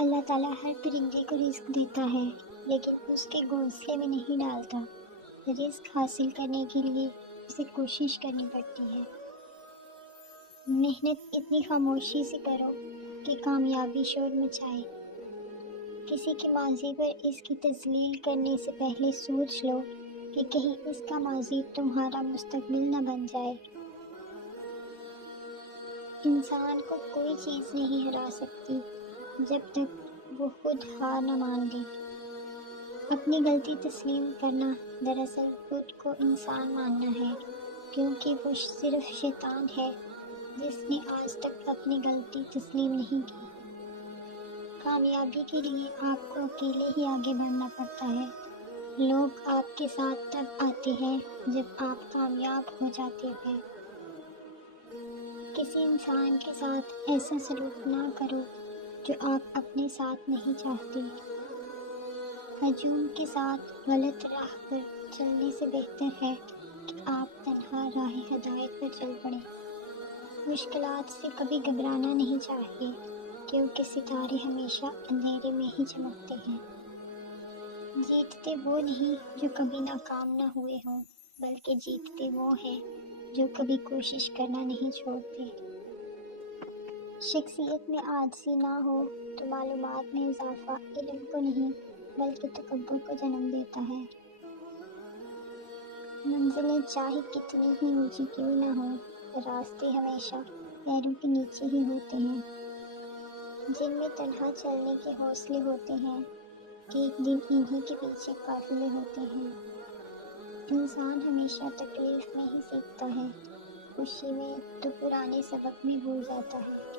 اللہ تعالیٰ ہر پرندے کو رزق دیتا ہے، لیکن اس کے گھونسلے میں نہیں ڈالتا۔ رزق حاصل کرنے کے لیے اسے کوشش کرنی پڑتی ہے۔ محنت اتنی خاموشی سے کرو کہ کامیابی شور مچائے۔ کسی کے ماضی پر اس کی تذلیل کرنے سے پہلے سوچ لو کہ کہیں اس کا ماضی تمہارا مستقبل نہ بن جائے۔ انسان کو کوئی چیز نہیں ہرا سکتی جب تک وہ خود ہار نہ مان لے۔ اپنی غلطی تسلیم کرنا دراصل خود کو انسان ماننا ہے، کیونکہ وہ صرف شیطان ہے جس نے آج تک اپنی غلطی تسلیم نہیں کی۔ کامیابی کے لیے آپ کو اکیلے ہی آگے بڑھنا پڑتا ہے۔ لوگ آپ کے ساتھ تب آتے ہیں جب آپ کامیاب ہو جاتے ہیں۔ کسی انسان کے ساتھ ایسا سلوک نہ کرو جو آپ اپنے ساتھ نہیں چاہتے۔ ہجوم کے ساتھ غلط راہ پر چلنے سے بہتر ہے کہ آپ تنہا راہ ہدایت پر چل پڑیں۔ مشکلات سے کبھی گھبرانا نہیں چاہیے، کیونکہ ستارے ہمیشہ اندھیرے میں ہی چمکتے ہیں۔ جیتتے وہ نہیں جو کبھی ناکام نہ ہوئے ہوں، بلکہ جیتتے وہ ہیں جو کبھی کوشش کرنا نہیں چھوڑتے۔ شخصیت میں عاجزی نہ ہو تو معلومات میں اضافہ علم کو نہیں بلکہ تکبر کو جنم دیتا ہے۔ منزلیں چاہے کتنی ہی اونچی کیوں نہ ہوں، راستے ہمیشہ پیروں کے نیچے ہی ہوتے ہیں۔ جن میں تنہا چلنے کے حوصلے ہوتے ہیں، ایک دن انہی کے پیچھے قافلے ہوتے ہیں۔ انسان ہمیشہ تکلیف میں ہی سیکھتا ہے، خوشی میں تو پرانے سبق بھی بھول جاتا ہے۔